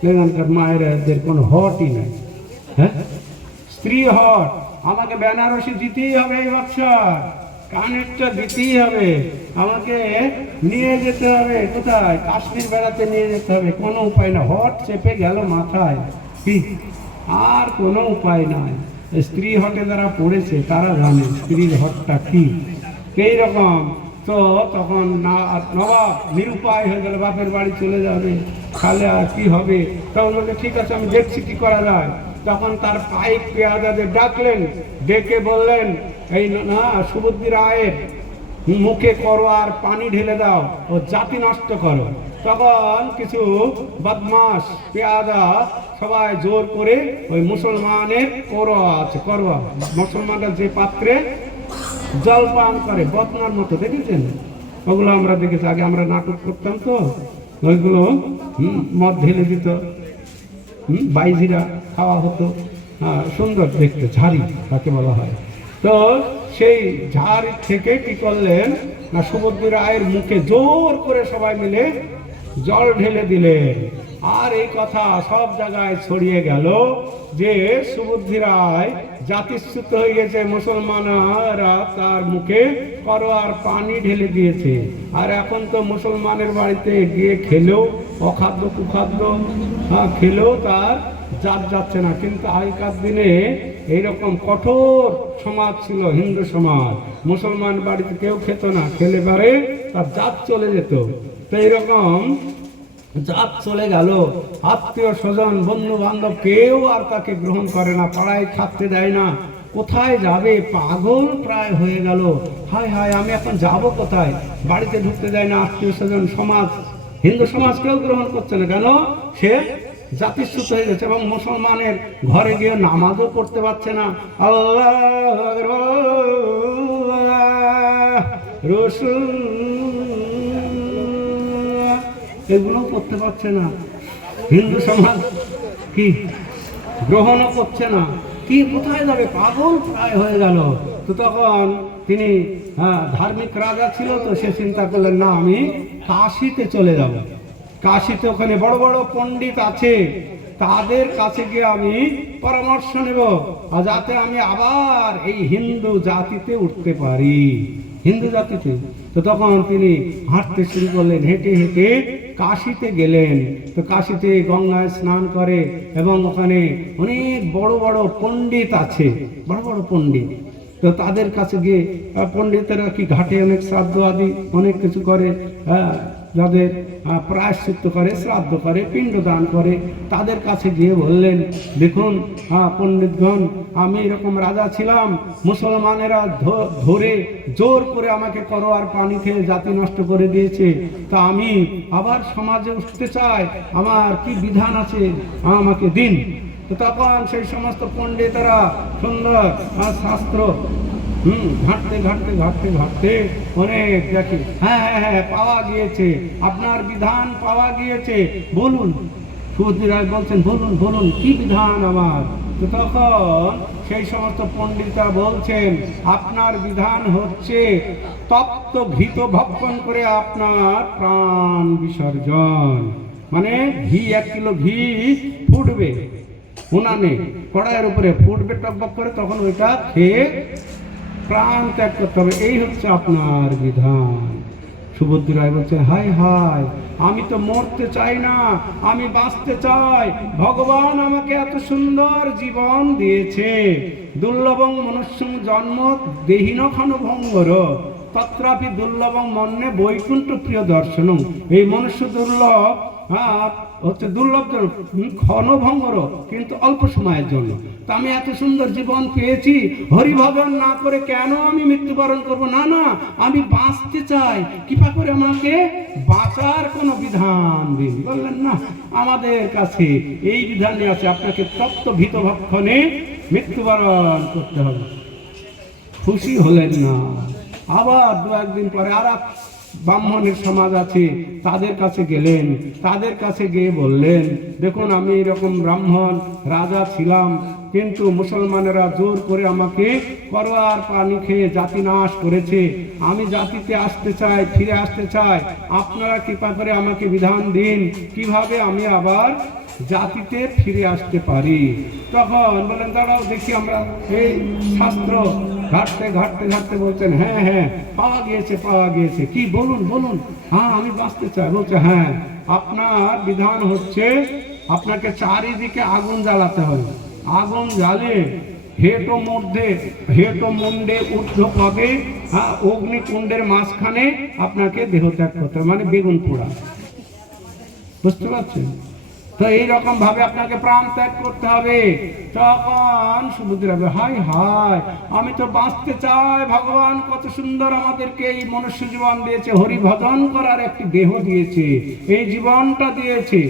এখানকার মায়েরাদের কোনো হটই নাই। হ্যাঁ, স্ত্রী হট, আমাকে বেনারসি দিতেই হবে এই বছর, কানেরটা দিতেই হবে, আমাকে নিয়ে যেতে হবে কোথায়, কাশ্মীর বেড়াতে নিয়ে যেতে হবে, কোনো উপায় না, হট চেপে গেল মাথায়, কি আর কোনো উপায় নাই। স্ত্রী হটে যারা পড়েছে তারা জানে স্ত্রীর হটটা কি। এইরকম তো তখন নবাব নিরুপায় হয়ে গেল, বাপের বাড়ি চলে যাবে, তাহলে আর কি হবে। তখন বলতে ঠিক আছে, আমি দেখছি কি করা যায়। তখন তার পাইক পেয়াদাদের ডাকলেন, ডেকে বললেন, এই না সুবুদ্ধি রায়ের মুখে করো আর পানি ঢেলে দাও, ও জাতি নষ্ট করো। তখন কিছু বদমাস পেয়াদা সবাই জোর করে ওই মুসলমানের করোয়া আছে, করোয়া মুসলমানরা যে পাত্রে জল পান করে বদনার মতো, দেখেছেন? ওগুলো আমরা দেখেছি, আগে আমরা নাটক করতাম তো, ওইগুলো মদ ঢেলে দিত, বাইজিরা খাওয়া হতো, সুন্দর দেখতে, ঝাড়ি তাকে বলা হয়। তো সেই ঝাড় থেকে কি করলেন না, সুবুদ্ধি রায়ের মুখে জোর করে সবাই মিলে জল ঢেলে দিলেন। আর এই কথা সব জায়গায় ছড়িয়ে গেল যে সুবুদ্ধি রায় জাতিচ্যুত হয়ে গেছে, মুসলমানরা তার মুখে করোয়ার পানি ঢেলে দিয়েছে। আর এখন তো মুসলমানের বাড়িতে গিয়ে খেলেও অখাদ্য কুখাদ্য খেলেও তার জাত যাচ্ছে না। কিন্তু আগেকার দিনে এইরকম কঠোর সমাজ ছিল, হিন্দু সমাজ, মুসলমান বাড়িতে কেউ খেত না, খেলে পারে তার জাত চলে যেত। তো এইরকম জাত চলে গেল, আত্মীয় স্বজন বন্ধু বান্ধব কেউ আর তাকে গ্রহণ করে না, পাড়ায় থাকতে দেয় না, কোথায় যাবে, পাগল প্রায় হয়ে গেল। হায় হায়, আমি এখন যাব কোথায়, বাড়িতে ঢুকতে দেয় না, আত্মীয় স্বজন সমাজ, হিন্দু সমাজ কেউ গ্রহণ করছে না। কেন? সে জাতিচ্যুত হয়ে গেছে এবং মুসলমানের ঘরে গিয়ে নামাজও পড়তে পারছে না, আল্লাহ রসুল এগুলো করতে পারছে না, হিন্দু সমাজ কি গ্রহণও করছে না, কি কোথায় যাবে, পাগল প্রায় হয়ে গেল। তো তখন তিনি ধার্মিক রাজা ছিল, তো সে চিন্তা করলেন, না আমি কাশিতে চলে যাব, কাশিতে ওখানে বড় বড় পণ্ডিত আছে, তাদের কাছে গিয়ে আমি পরামর্শ নেব, আর যাতে আমি আবার এই হিন্দু জাতিতে উঠতে পারি, হিন্দু জাতিতে। তো তখন তিনি হাঁটতে শুরু করলেন, হেঁটে হেঁটে কাশিতে গেলেন। তো কাশিতে গঙ্গায় স্নান করে এবং ওখানে অনেক বড় বড় পণ্ডিত আছে, বড় বড় পণ্ডিত। তো তাদের কাছে গিয়ে, পণ্ডিতেরা কি ঘাটে অনেক শ্রাদ্ধ আদি অনেক কিছু করে, যাদের প্রায়শ্চিত্ত করে, শ্রাদ্ধ করে, পিণ্ডদান করে, তাদের কাছে গিয়ে বললেন, দেখুন পণ্ডিতগণ, আমি এরকম রাজা ছিলাম, মুসলমানেরা ধরে জোর করে আমাকে করোয়ার পানি খেয়ে জাতি নষ্ট করে দিয়েছে, তা আমি আবার সমাজে উঠতে চাই, আমার কি বিধান আছে আমাকে দিন। তো তখন সেই সমস্ত পণ্ডিতেরা সুন্দর শাস্ত্র ঘাঁটতে ঘাঁটতে ঘাঁটতে ঘাঁটতে অনেক দেখি, হ্যাঁ হ্যাঁ হ্যাঁ পাওয়া গিয়েছে, আপনার বিধান পাওয়া গিয়েছে, বলুন। সুবুদ্ধি রায় বলছেন, বলুন বলুন কি বিধান আমার। তো তখন সেই সমস্ত পণ্ডিতরা বলছেন, আপনার বিধান হচ্ছে তপ্ত ঘৃত ভক্ষণ করে আপনার প্রাণ বিসর্জন, মানে ঘি 1 কিলো ঘি ফুটবে উনানে, কড়াইয়ের উপরে ফুটবে টকবক করে, তখন ওইটা খেয়ে প্রাণ ত্যাগ করতে হবে, এই হচ্ছে আপনার বিধান। সুবুদ্ধি রায় বলছে, হায় হায়, আমি তো মরতে চাই না, আমি বাঁচতে চাই, ভগবান আমাকে এত সুন্দর জীবন দিয়েছে, দুর্লভং মনুষ্যং জন্ম দেহিন ক্ষণভঙ্গর তত্রাপি দুর্লভং মন্যে বৈকুণ্ঠ প্রিয় দর্শনং। এই মনুষ্য দুর্লভ হচ্ছে দুর্লভ ক্ষণভঙ্গর, কিন্তু অল্প সময়ের জন্য। তা আমি এত সুন্দর জীবন পেয়েছি, হরিভজন না করে কেন আমি মৃত্যুবরণ করব? না না, আমি বাঁচতে চাই, কৃপা করে আমাকে বাঁচার কোনো বিধান দিন। বললেন, না, আমাদের কাছে এই বিধানই আছে, আপনাকে তপ্ত ভীত ভক্ষণে মৃত্যুবরণ করতে হবে। খুশি হলেন না। আবার 2-1 দিন পরে আর ব্রাহ্মণের সমাজ আছে, তাদের কাছে গেলেন। তাদের কাছে গিয়ে বললেন, দেখুন আমি এরকম ব্রাহ্মণ রাজা ছিলাম, কিন্তু মুসলমানেরা জোর করে আমাকে করোয়ার পানি খেয়ে জাতি নাশ করেছে। আমি জাতিতে আসতে চাই, ফিরে আসতে চাই। আপনারা কৃপা করে আমাকে বিধান দিন কিভাবে আমি আবার জাতিতে ফিরে আসতে পারি। তখন বলেন, দাঁড়াও দেখি আমরা এই শাস্ত্র ঘাটতে ঘাটতে ঘাটতে বলছেন, হ্যাঁ হ্যাঁ পাওয়া গিয়েছে, পাওয়া গিয়েছে। কি বলুন বলুন। হ্যাঁ আমি বাঁচতে চাই। বলছে, হ্যাঁ আপনার বিধান হচ্ছে আপনাকে চারিদিকে আগুন জ্বালাতে হবে। আগুন জ্বালে হেঁটো মুন্ডে ঊর্ধ্ব পদে, হ্যাঁ অগ্নিকুণ্ডের মাঝখানে আপনাকে দেহত্যাগ করতে হবে, মানে বেগুন পোড়া। বুঝতে পারছেন তো? এইরকম ভাবে আপনাকে প্রাণ ত্যাগ করতে হবে। তখন সুবুদ্ধিরা বলে, হাই হাই আমি তো বাঁচতে চাই, ভগবান কত সুন্দর আমাদেরকে এই মনুষ্য জীবন দিয়েছে, হরি ভজন করার একটি দেহ দিয়েছে, এই জীবনটা দিয়েছে,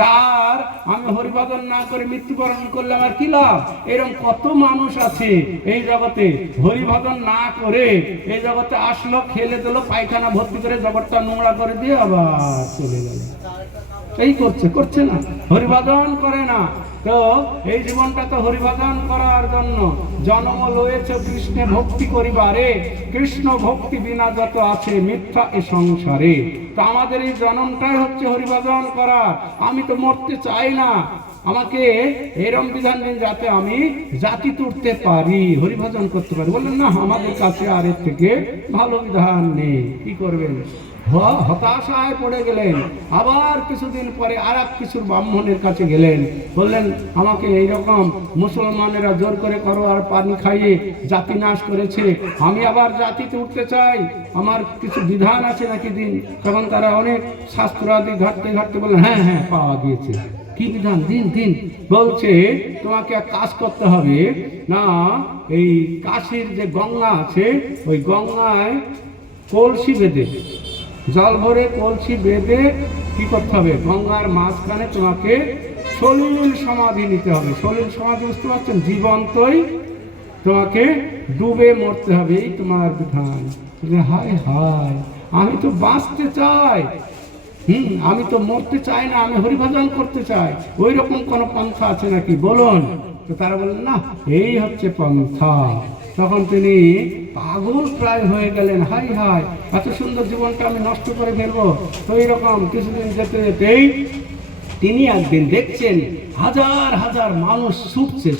তার আমি হরিভজন না করে মৃত্যুবরণ করলে আমার কি লাভ? এরকম কত মানুষ আছে এই জগতে, হরিভজন না করে এই জগতে আসলো, খেলে দিল, পায়খানা ভর্তি করে জগৎটা নোংরা করে দিয়ে আবার চলে গেল। এই করছে না, হরিভজন করে না। তো এই জীবনটা তো হরিভজন করার জন্য জন্ম লয়েছে কৃষ্ণে ভক্তি করিবারে, কৃষ্ণ ভক্তি বিনা যত আছে মিথ্যা এ সংসারে। তো আমাদের এই জন্মটাই হচ্ছে হরিভজন করা। আমি তো মরতে চাই না, আমাকে এরম বিধান দিন যাতে আমি জাতি তুলতে পারি, হরিভজন করতে পারি। বললেন, না আমাদের কাছে আর এর থেকে ভালো বিধান নেই। কি করবেন? হতাশায় পড়ে গেলেন। আবার কিছুদিন পরে আর এক কিছুর ব্রাহ্মণের কাছে গেলেন, বললেন, আমাকে এইরকম মুসলমানেরা জোর করে করো আর পানি খাইয়ে জাতি নাশ করেছে, আমি আবার জাতিতে উঠতে চাই, আমার কিছু বিধান আছে নাকি দিন। তখন তারা অনেক শাস্ত্র আদি ঘাটতে ঘাটতে বললেন, হ্যাঁ হ্যাঁ পাওয়া গিয়েছে। কি বিধান? দিন দিন। বলছে, তোমাকে এক কাজ করতে হবে না, এই কাশীর যে গঙ্গা আছে, ওই গঙ্গায় কলসি বেঁধে, জল ভরে কলসি বেঁধে কি করতে হবে, গঙ্গার মাঝখানে তোমাকে সলিল সমাধি নিতে হবে। সলিল সমাধি বুঝতে পারছেন? জীবন্তই তোমাকে ডুবে মরতে হবে, এই তোমার বিধান। হায় হায় আমি তো বাঁচতে চাই, আমি তো মরতে চাই না, আমি হরিভজন করতে চাই। ওই রকম কোন পন্থা আছে নাকি বলুন? তো তারা বললেন, না এই হচ্ছে পন্থা। তখন তিনি পাগল প্রায় হয়ে গেলেন, হাই হাই এত সুন্দর জীবনটা আমি নষ্ট করে ফেলবো। তো এইরকম কিছুদিন যেতে যেতেই তিনি একদিন দেখছেন হাজার হাজার মানুষ ছুটছে।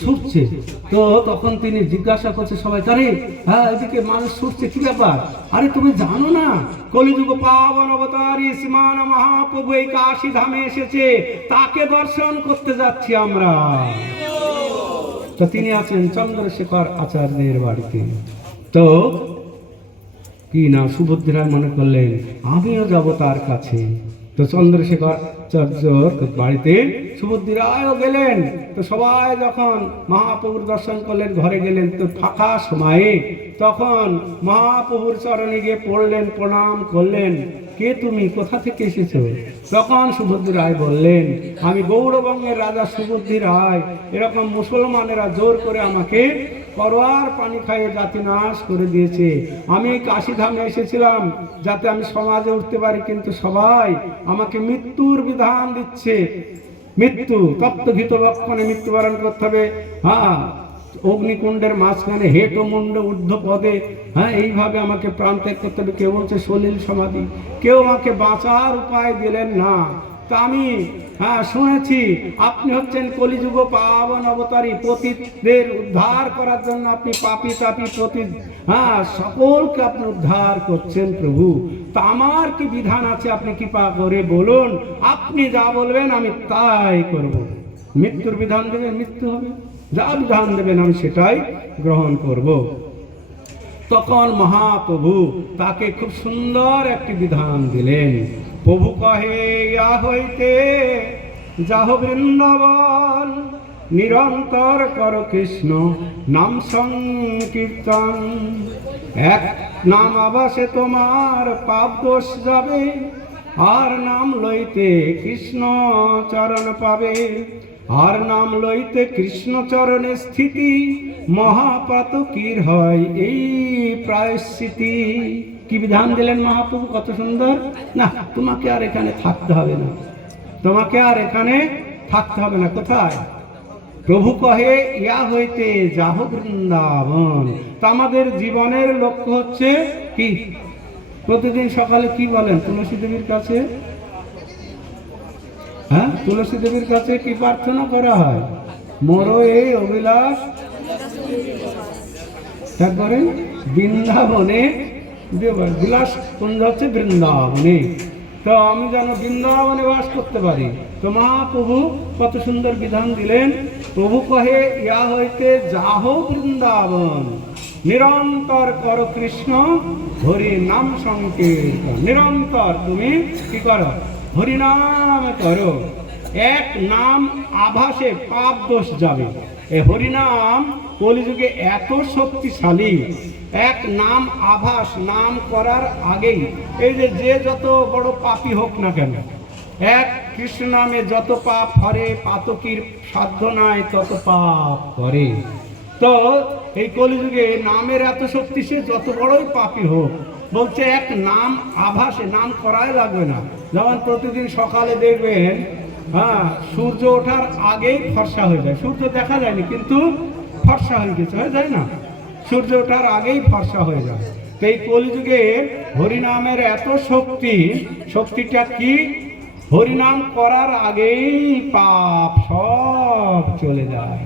তো তখন তিনি জিজ্ঞাসা করছে সবাই, আরে হ্যাঁ এদিকে মানুষ ছুটছে, কি ব্যাপার? আরে তুমি জানো না কলিযুগ পাবন অবতারী শ্রীমান মহাপ্রভু এই কাশী ধামে এসেছে, তাকে দর্শন করতে যাচ্ছি আমরা। তো তিনি আছেন চন্দ্রশেখর আচার্যের বাড়িতে। তো কি না সুবুদ্ধি রায় মনে করলেন, আমিও যাব তার কাছে। তো চন্দ্রশেখর আচার্যর বাড়িতে সুবুদ্ধি রায়ও গেলেন। তো সবাই যখন মহাপ্রভুর দর্শন করলেন, ঘরে গেলেন, তো ফাঁকা সময়ে তখন মহাপ্রভুর চরণে গিয়ে পড়লেন, প্রণাম করলেন। কে তুমি, কোথা থেকে এসেছো? তখন সুবুদ্ধি রায় বললেন, আমি গৌড়বঙ্গের রাজা সুবুদ্ধি রায়, এরকম মুসলমানেরা জোর করে আমাকে করোয়ার পানি খাইয়ে জাতি নাশ করে দিয়েছে। আমি কাশী ধামে এসেছিলাম যাতে আমি সমাজে উঠতে পারি, কিন্তু সবাই আমাকে মৃত্যুর বিধান দিচ্ছে। মৃত্যু তপ্ত ঘৃত বক্ষণে মৃত্যুবরণ করতে হবে, হ্যাঁ অগ্নিকুণ্ডের মাঝখানে হেঁটো মুন্ড ঊর্ধ্ব পদে, হ্যাঁ এইভাবে আমাকে প্রাণ ত্যাগ করতে হবে। কেউ বলছে সলিল সমাধি, কেউ আমাকে বাঁচার উপায় দিলেন না। তা আমি শুনেছি আপনি হচ্ছেন কলিযুগ পাবন অবতারী, পতিতদের উদ্ধার করার জন্য আপনি পাপী তাপী পতিত সকলকে আপনি উদ্ধার করছেন প্রভু। তা আমার কি বিধান আছে আপনি কৃপা করে বলুন, আপনি যা বলবেন আমি তাই করব। মৃত্যুর বিধান দেবেন, মৃত্যু হবে, যা বিধান দেবেন আমি সেটাই গ্রহণ করব। তখন মহাপ্রভু তাকে খুব সুন্দর একটি বিধান দিলেন। প্রভু কহে, ইয়া হইতে যাহ বৃন্দাবন, নিরন্তর কর কৃষ্ণ নাম সংকীর্তন। এক নাম আবাসে তোমার পাপ দোষ যাবে, আর নাম লইতে কৃষ্ণ চরণ পাবে। আর নাম লইতে কৃষ্ণ চরণে স্থিতি, মহাপাতকীর হয় এই প্রায়শ্চিতি। কি বিধান দিলেন মহাপ্রভু, কত সুন্দর। না, তোমাকে আর এখানে থাকতে হবে না, তোমাকে আর এখানে থাকতে হবে না। কোথায়? প্রভু কহে ইয়া হইতে যাহ বৃন্দাবন। তো আমাদের জীবনের লক্ষ্য হচ্ছে কি? প্রতিদিন সকালে কি বলেন তুলসী দেবীর কাছে? হ্যাঁ, তুলসী দেবীর কাছে কি প্রার্থনা করা হয়? মোরো এই অভিলাষ, তারপরে বৃন্দাবনে, বিলাস কুঞ্জ হচ্ছে বৃন্দাবনে। তো আমি যেন বৃন্দাবনে বাস করতে পারি। তো মহাপ্রভু কত সুন্দর বিধান দিলেন। প্রভু কহে ইয়া হইতে যাহ বৃন্দাবন, নিরন্তর কর কৃষ্ণ হরি নাম সংকীর্তন। নিরন্তর তুমি কি করো? হরিনাম করো। এক নাম আভাসে পাপ দোষ যাবে। এই হরিনাম কলিযুগে এত শক্তিশালী। এক নাম আভাস, নাম করার আগেই এই যে যত বড় পাপী হোক না কেন, এক কৃষ্ণ নামে যত পাপ হরে, পাতকীর সাধ্য নাই তত পাপ করে। তো এই কলিযুগে নামের এত শক্তি, সে যত বড়ই পাপী হোক, বলছে এক নাম আভাসে, নাম করাই লাগবে না। যেমন প্রতিদিন সকালে দেখবেন, হ্যাঁ, সূর্য ওঠার আগেই ফর্সা হয়ে যায়। সূর্য দেখা যায়নি কিন্তু ফর্সা হয়ে গেছে, হয়ে যায় না? সূর্য ওঠার আগেই ফর্সা হয়ে যায়। তো এই কলিযুগে হরিনামের এত শক্তি, শক্তিটা কি? হরিনাম করার আগেই পাপ সব চলে যায়।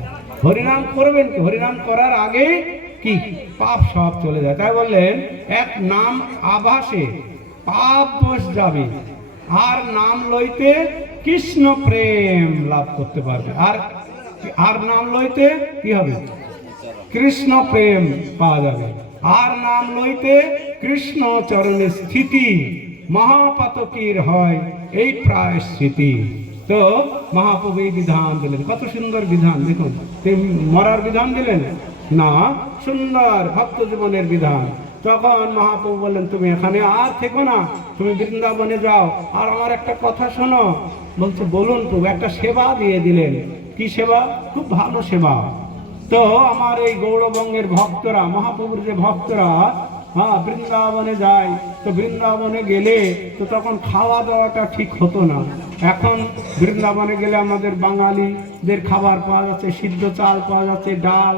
হরিনাম করবেন কি? হরিনাম করার আগে কি পাপ সব চলে যায়। তাই বললেন এক নাম আভাসে পাপ দোষ যাবে, আর নাম লইতে কৃষ্ণ প্রেম লাভ করতে পারবে। আর নাম লইতে কি হবে? কৃষ্ণ প্রেম পাওয়া যাবে। আর নাম লইতে কৃষ্ণ চরণে স্থিতি, মহাপাতকীর হয় এই প্রায়শ্চিতি। তো মহাপ্রভু এই বিধান দিলেন, কত সুন্দর বিধান। দেখুন, মরার বিধান দিলেন না, সুন্দর ভক্ত জীবনের বিধান। তখন মহাপ্রভু বললেন তুমি এখানে আর থেকো না, তুমি বৃন্দাবনে যাও, আর আমার একটা কথা শোনো। বলছে বলুন প্রভু। একটা সেবা দিয়ে দিলেন। কি সেবা? খুব ভালো সেবা। তো আমার এই গৌড়বঙ্গের ভক্তরা, মহাপ্রভুর যে ভক্তরা, হ্যাঁ, বৃন্দাবনে যায়। তো বৃন্দাবনে গেলে তো তখন খাওয়া দাওয়াটা ঠিক হতো না। এখন বৃন্দাবনে গেলে আমাদের বাঙালিদের খাবার পাওয়া যাচ্ছে, সিদ্ধ চাল পাওয়া যাচ্ছে, ডাল,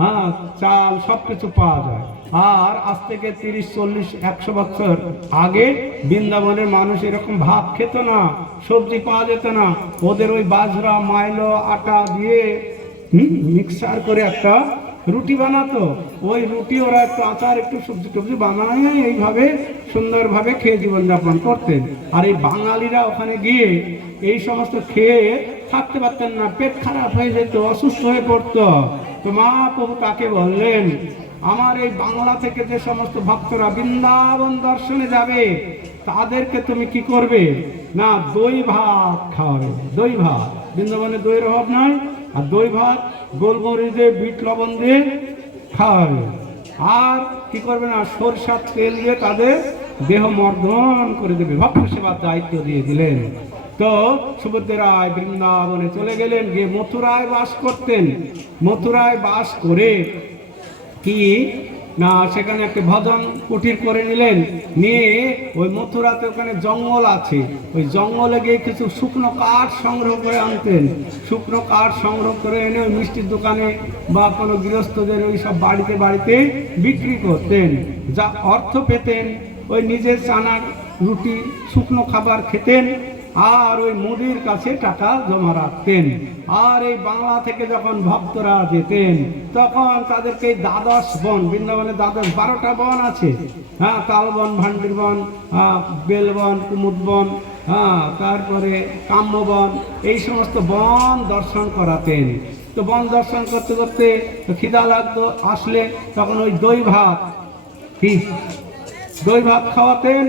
হ্যাঁ, চাল, সব কিছু পাওয়া যায়। আর আজ থেকে 30, 40, 100 বছর আগে বৃন্দাবনের মানুষ এরকম ভাত খেত না, সবজি পাওয়া যেত না। ওদের ওই বাজরা, মাইলো, আটা দিয়ে মিক্সার করে একটা রুটি বানাতো। ওই রুটি ওরা একটু আচার, একটু সবজি টবজি বানায় এইভাবে সুন্দরভাবে খেয়ে জীবনযাপন করতেন। আর এই বাঙালিরা ওখানে গিয়ে এই সমস্ত খেয়ে থাকতে পারতেন না, পেট খারাপ হয়ে যেত, অসুস্থ হয়ে পড়তো। তো মহাপ্রভু তাকে বললেন আমার এই বাংলা থেকে যে সমস্ত ভক্তরা বৃন্দাবন দর্শনে যাবে, তাদেরকে তুমি কি করবে না, দই ভাত খাওয়াবে। দই ভাত, বৃন্দাবনে দইয়ের অভাব নয়। আর দই ভাত গোলমরিচ দিয়ে, বিট লবণ দিয়ে খাওয়াবে। আর কি করবে না, সরষার তেল দিয়ে তাদের দেহ মর্দন করে দেবে। ভক্ত সেবার দায়িত্ব দিয়ে দিলেন। তো সুভদ্রায় বৃন্দাবনে চলে গেলেন, গিয়ে মথুরায় বাস করতেন। মথুরায় বাস করে কি না, সেখানে একটা ভজন কুটির করে নিলেন। নিয়ে ওই মথুরাতে ওখানে জঙ্গল আছে, ওই জঙ্গলে গিয়ে কিছু শুকনো কাঠ সংগ্রহ করে আনতেন। শুকনো কাঠ সংগ্রহ করে এনে ওই মিষ্টির দোকানে বা কোনো গৃহস্থদের ওই সব বাড়িতে বাড়িতে বিক্রি করতেন। যা অর্থ পেতেন, ওই নিজের চানার রুটি, শুকনো খাবার খেতেন, আর ওই মুদির কাছে টাকা জমা রাখতেন। আর এই বাংলা থেকে যখন ভক্তরা যেতেন, তখন তাদেরকে দ্বাদশ বন, বৃন্দাবনে 12টা বন আছে, হ্যাঁ, তালবন, ভান্ডির বন, বেলবন, কুমুদ বন, হ্যাঁ, তারপরে কাম্যবন, এই সমস্ত বন দর্শন করাতেন। তো বন দর্শন করতে করতে খিদা লাগতো, আসলে তখন ওই দই ভাত, কি দই ভাত খাওয়াতেন।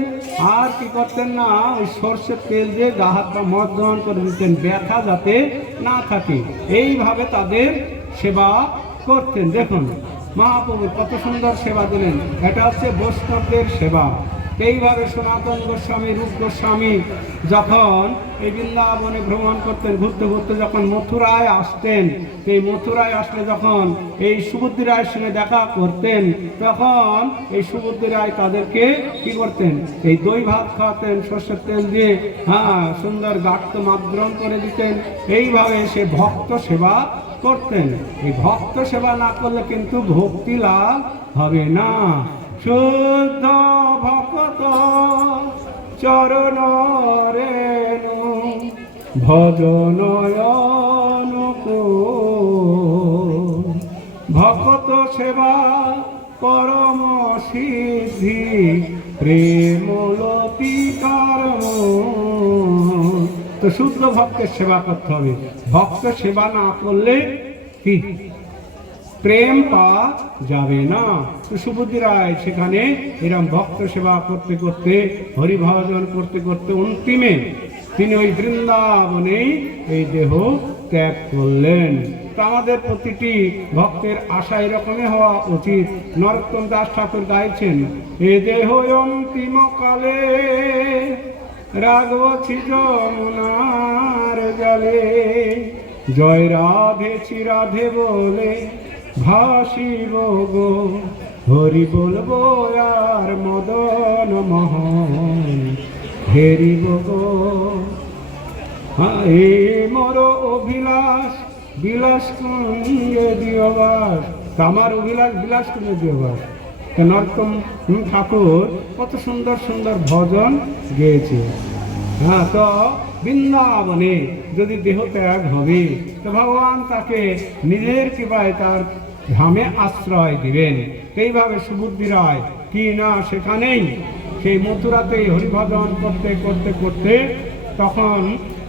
আর কি করতেন না, ওই সর্ষের তেল দিয়ে গা হাত পা মর্দন করে দিতেন, ব্যথা যাতে না থাকে। এইভাবে তাদের সেবা করতেন। দেখুন মহাপ্রভু কত সুন্দর সেবা দিলেন। এটা হচ্ছে বৈষ্ণবদের সেবা। এইভাবে সনাতন গোস্বামী, রূপ গোস্বামী যখন এই বৃন্দাবনে ভ্রমণ করতেন, ঘুরতে ঘুরতে যখন মথুরায় আসতেন, এই মথুরায় আসলে যখন এই সুবুদ্ধি রায়ের সঙ্গে দেখা করতেন, তখন এই সুবুদ্ধি রায় তাদেরকে কি করতেন, এই দই ভাত খাওয়াতেন, সর্ষের তেল দিয়ে, হ্যাঁ, সুন্দর গাঢ় মাদ্রণ করে দিতেন। এইভাবে সে ভক্ত সেবা করতেন। এই ভক্ত সেবা না করলে কিন্তু ভক্তি লাভ হবে না। শুদ্ধ ভক্ত চরণ রেণু ভজনয়ন ভক্ত সেবা পরম সিদ্ধি প্রেমলতিকার। তো শুদ্ধ ভক্তের সেবা করতে হবে। ভক্ত সেবা না করলে কি প্রেম পাওয়া যাবে না। তো সুবুদ্ধি রায় সেখানে এরকম ভক্ত সেবা করতে করতে, হরিভজন করতে করতে অন্তিমে তিনি ওই বৃন্দাবনেই এই দেহ ত্যাগ করলেন। তো আমাদের প্রতিটি ভক্তের আশা এরকমই হওয়া উচিত। নরোত্তম দাস ঠাকুর গাইছেন, এ দেহ অন্তিম কালে রাগবছি যমুনার জলে, জয় রাধে চিরাধে বলে ভাসিব গো, হরি বলবো আর মদন মোহন হেরিব গো। এ মোর অভিলাষ বিলাস কুঞ্জে দিয়বাস। আমার অভিলাষ বিলাস কুঞ্জে দিয়বাস। নরোত্তম ঠাকুর কত সুন্দর সুন্দর ভজন গেয়েছে। হ্যাঁ, তো বৃন্দাবনে যদি দেহ ত্যাগ হবে তো ভগবান তাকে নিজের কৃপায় তার ধামে আশ্রয় দিবেন। এইভাবে সুবুদ্ধি রায় কি না সেখানেই সেই মথুরাতে হরিভজন করতে করতে করতে তখন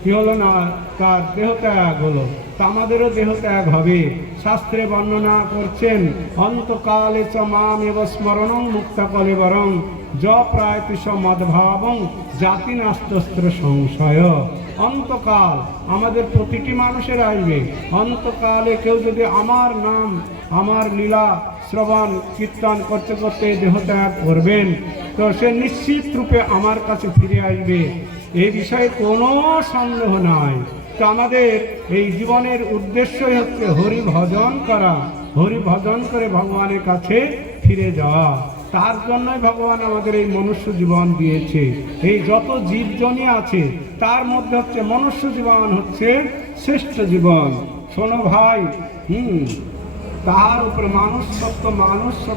কি হলো না, তার দেহ ত্যাগ হলো। তা আমাদেরও দেহ ত্যাগ হবে। শাস্ত্রে বর্ণনা করছেন, অন্তকালে চ মাম এব স্মরণং মুক্তা কলেবরং য প্রায়তি মদ্ভাবং জাতি নাস্তস্ত্র সংশয়। অন্তকাল আমাদের প্রতিটি মানুষের আসবে। অন্তকালে কেউ যদি আমার নাম, আমার লীলা শ্রবণ কীর্তন করতে করতে দেহ ত্যাগ করবেন, তো সে নিশ্চিত রূপে আমার কাছে ফিরে আসবে, এই বিষয়ে কোনো সন্দেহ নাই। তো আমাদের এই জীবনের উদ্দেশ্যই হচ্ছে হরি ভজন করা, হরি ভজন করে ভগবানের কাছে ফিরে যাওয়া। তার জন্যই ভগবান আমাদের এই মনুষ্য জীবন দিয়েছে। এই যত জীবজনী আছে তার মধ্যে হচ্ছে মনুষ্য জীবন হচ্ছে শ্রেষ্ঠ জীবন। শোনো ভাই, তার উপরে মানুষ সত্য, মানুষ সত্য